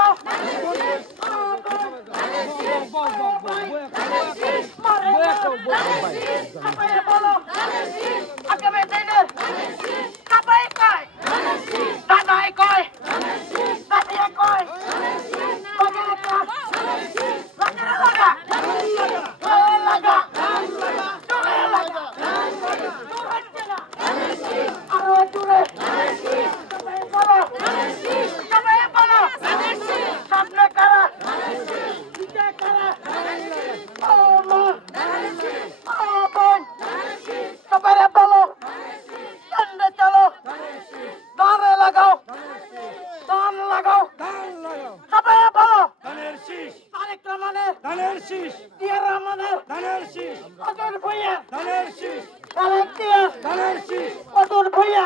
বলো কাপায়ে বলো আগামী দিনে কাপায়ে কয় দাদাই কয় দাদিয়ে কয় বাগেরে কয় বাগেরে লাগা লাগা জোরে লাগা জোরে লাগা আরো জোরে কাপায়ে বলো কাপায়ে বলো সামনে কারা পিছে কারা ও মা ও বোন কাপায়ে বলো সামনে চলো দাঁড়ে লাগাও দান লাগাও কাপায়ে বলো তারেক রহমানের জিয়া রহমানের অতুল ভূঁইয়া খালেক জিয়া অতুল ভূঁইয়া